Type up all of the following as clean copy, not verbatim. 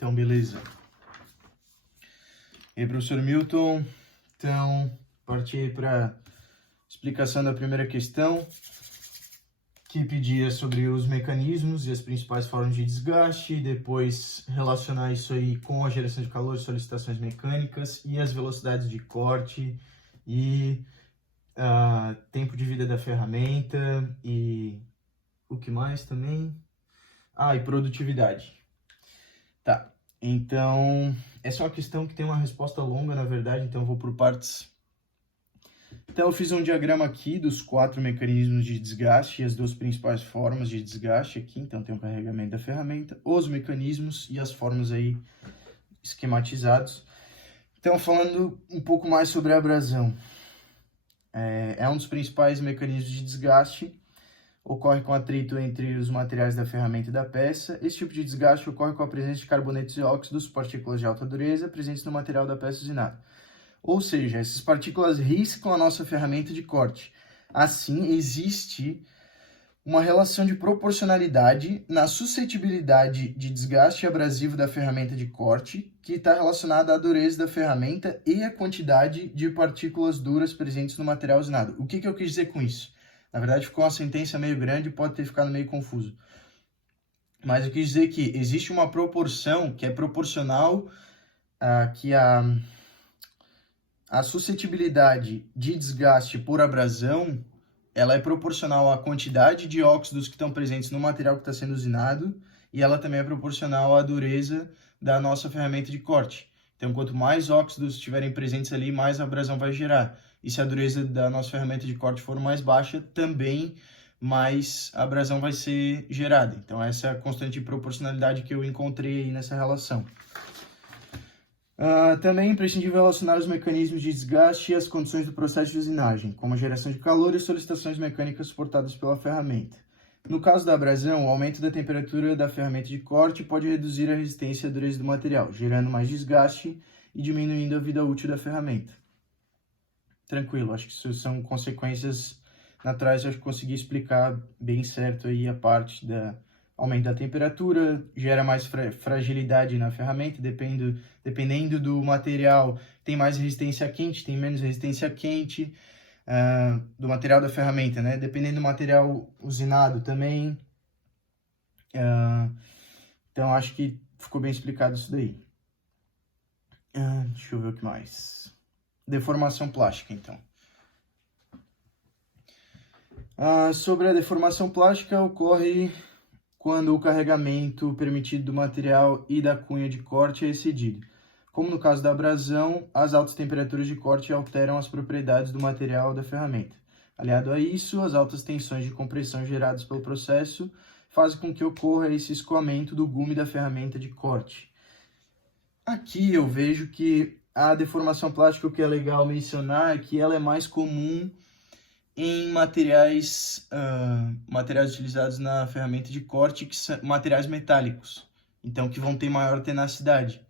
Então, beleza. E aí, professor Milton, então, partir para explicação da primeira questão, que pedia sobre os mecanismos e as principais formas de desgaste, e depois relacionar isso aí com a geração de calor, solicitações mecânicas e as velocidades de corte e tempo de vida da ferramenta e o que mais também? E produtividade. Tá, então, essa é uma questão que tem uma resposta longa, na verdade, então eu vou por partes. Então, eu fiz um diagrama aqui dos 4 mecanismos de desgaste e as 2 principais formas de desgaste aqui. Então, tem o carregamento da ferramenta, os mecanismos e as formas aí esquematizados. Então, falando um pouco mais sobre a abrasão. É um dos principais mecanismos de desgaste. Ocorre com atrito entre os materiais da ferramenta e da peça. Esse tipo de desgaste ocorre com a presença de carbonetos e óxidos, partículas de alta dureza, presentes no material da peça usinada. Ou seja, essas partículas riscam a nossa ferramenta de corte. Assim, existe uma relação de proporcionalidade na suscetibilidade de desgaste abrasivo da ferramenta de corte, que está relacionada à dureza da ferramenta e à quantidade de partículas duras presentes no material usinado. O que eu quis dizer com isso? Na verdade, ficou uma sentença meio grande e pode ter ficado meio confuso. Mas eu quis dizer que existe uma proporção que é proporcional que a suscetibilidade de desgaste por abrasão, ela é proporcional à quantidade de óxidos que estão presentes no material que está sendo usinado e ela também é proporcional à dureza da nossa ferramenta de corte. Então, quanto mais óxidos estiverem presentes ali, mais abrasão vai gerar. E se a dureza da nossa ferramenta de corte for mais baixa, também mais abrasão vai ser gerada. Então, essa é a constante de proporcionalidade que eu encontrei aí nessa relação. Também é imprescindível relacionar os mecanismos de desgaste e as condições do processo de usinagem, como a geração de calor e solicitações mecânicas suportadas pela ferramenta. No caso da abrasão, o aumento da temperatura da ferramenta de corte pode reduzir a resistência e a dureza do material, gerando mais desgaste e diminuindo a vida útil da ferramenta. Tranquilo, acho que isso são consequências naturais, acho que consegui explicar bem certo aí a parte da aumento da temperatura, gera mais fragilidade na ferramenta, dependendo do material, tem mais resistência a quente, tem menos resistência a quente, do material da ferramenta, né? Dependendo do material usinado também. Então, acho que ficou bem explicado isso daí. Deixa eu ver o que mais. Deformação plástica, então. Sobre a deformação plástica, ocorre quando o carregamento permitido do material e da cunha de corte é excedido. Como no caso da abrasão, as altas temperaturas de corte alteram as propriedades do material da ferramenta. Aliado a isso, as altas tensões de compressão geradas pelo processo fazem com que ocorra esse escoamento do gume da ferramenta de corte. Aqui eu vejo que a deformação plástica, o que é legal mencionar é que ela é mais comum em materiais utilizados na ferramenta de corte, que são materiais metálicos, então que vão ter maior tenacidade.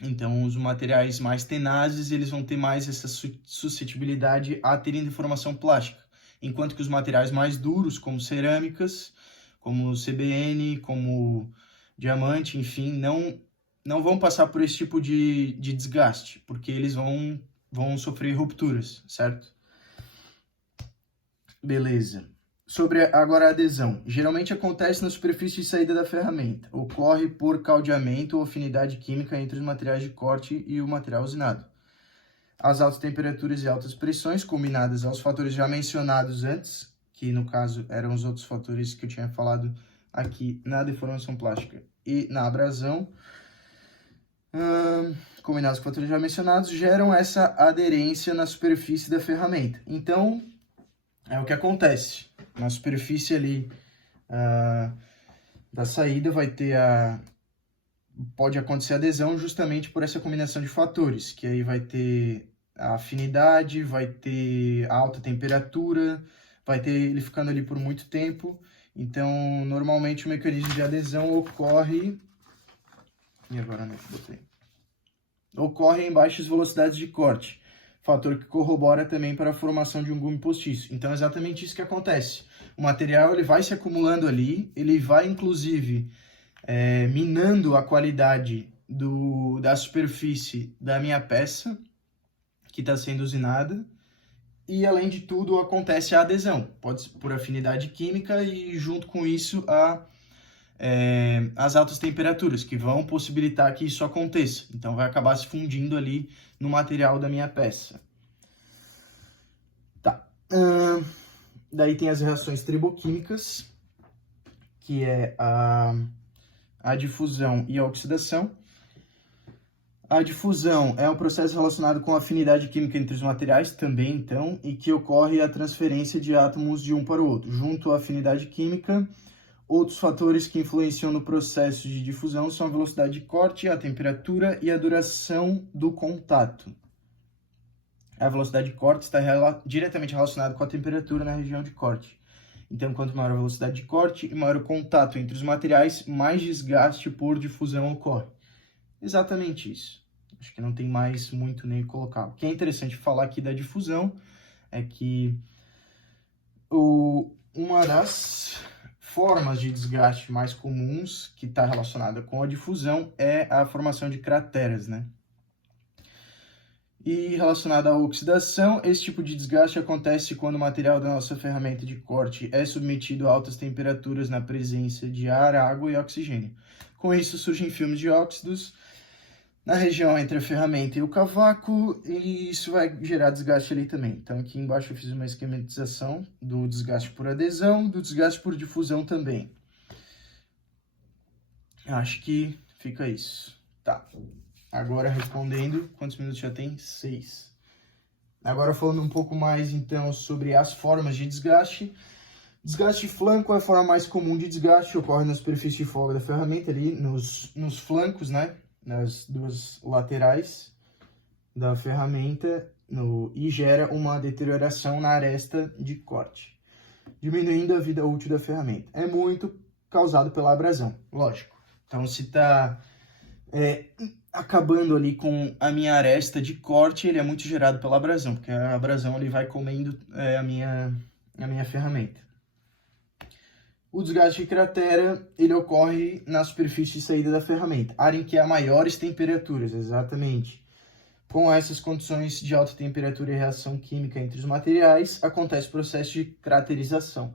Então, os materiais mais tenazes, eles vão ter mais essa suscetibilidade a terem deformação plástica, enquanto que os materiais mais duros, como cerâmicas, como CBN, como diamante, enfim, não vão passar por esse tipo de desgaste, porque eles vão sofrer rupturas, certo? Beleza. Sobre agora a adesão. Geralmente acontece na superfície de saída da ferramenta. Ocorre por caldeamento ou afinidade química entre os materiais de corte e o material usinado. As altas temperaturas e altas pressões, combinadas aos fatores já mencionados antes, que no caso eram os outros fatores que eu tinha falado aqui na deformação plástica e na abrasão, combinados com fatores já mencionados, geram essa aderência na superfície da ferramenta. Então, é o que acontece. Na superfície ali da saída pode acontecer adesão justamente por essa combinação de fatores, que aí vai ter a afinidade, vai ter a alta temperatura, vai ter ele ficando ali por muito tempo. Então, normalmente o mecanismo de adesão ocorre... E agora não botei. Ocorre em baixas velocidades de corte, fator que corrobora também para a formação de um gume postiço. Então, é exatamente isso que acontece. O material ele vai se acumulando ali, ele vai, inclusive, minando a qualidade da superfície da minha peça, que está sendo usinada, e além de tudo acontece a adesão, pode ser por afinidade química e junto com isso as altas temperaturas, que vão possibilitar que isso aconteça. Então vai acabar se fundindo ali no material da minha peça. Tá. Daí tem as reações triboquímicas, que é a difusão e a oxidação. A difusão é um processo relacionado com a afinidade química entre os materiais também, então, e que ocorre a transferência de átomos de um para o outro. Junto à afinidade química, outros fatores que influenciam no processo de difusão são a velocidade de corte, a temperatura e a duração do contato. A velocidade de corte está diretamente relacionada com a temperatura na região de corte. Então, quanto maior a velocidade de corte e maior o contato entre os materiais, mais desgaste por difusão ocorre. Exatamente isso. Acho que não tem mais muito nem colocar. O que é interessante falar aqui da difusão é que uma das formas de desgaste mais comuns que está relacionada com a difusão é a formação de crateras, né? E relacionada à oxidação, esse tipo de desgaste acontece quando o material da nossa ferramenta de corte é submetido a altas temperaturas na presença de ar, água e oxigênio. Com isso surgem filmes de óxidos na região entre a ferramenta e o cavaco, e isso vai gerar desgaste ali também. Então aqui embaixo eu fiz uma esquematização do desgaste por adesão, do desgaste por difusão também. Acho que fica isso. Tá. Agora respondendo, quantos minutos já tem? 6. Agora falando um pouco mais então sobre as formas de desgaste. Desgaste de flanco é a forma mais comum de desgaste, ocorre na superfície de folga da ferramenta ali, nos flancos, né? Nas duas laterais da ferramenta e gera uma deterioração na aresta de corte, diminuindo a vida útil da ferramenta. É muito causado pela abrasão, lógico. Então, se está acabando ali com a minha aresta de corte, ele é muito gerado pela abrasão, porque a abrasão ele vai comendo a minha ferramenta. O desgaste de cratera, ele ocorre na superfície de saída da ferramenta, área em que há maiores temperaturas, exatamente. Com essas condições de alta temperatura e reação química entre os materiais, acontece o processo de craterização.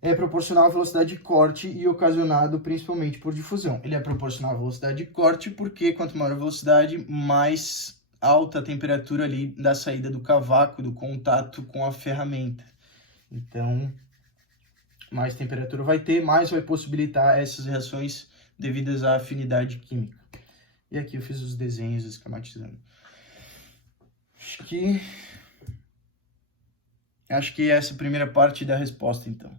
É proporcional à velocidade de corte e ocasionado principalmente por difusão. Ele é proporcional à velocidade de corte porque quanto maior a velocidade, mais alta a temperatura ali da saída do cavaco, do contato com a ferramenta. Então, mais temperatura vai ter, mais vai possibilitar essas reações devidas à afinidade química. E aqui eu fiz os desenhos esquematizando. Acho que essa é a primeira parte da resposta, então.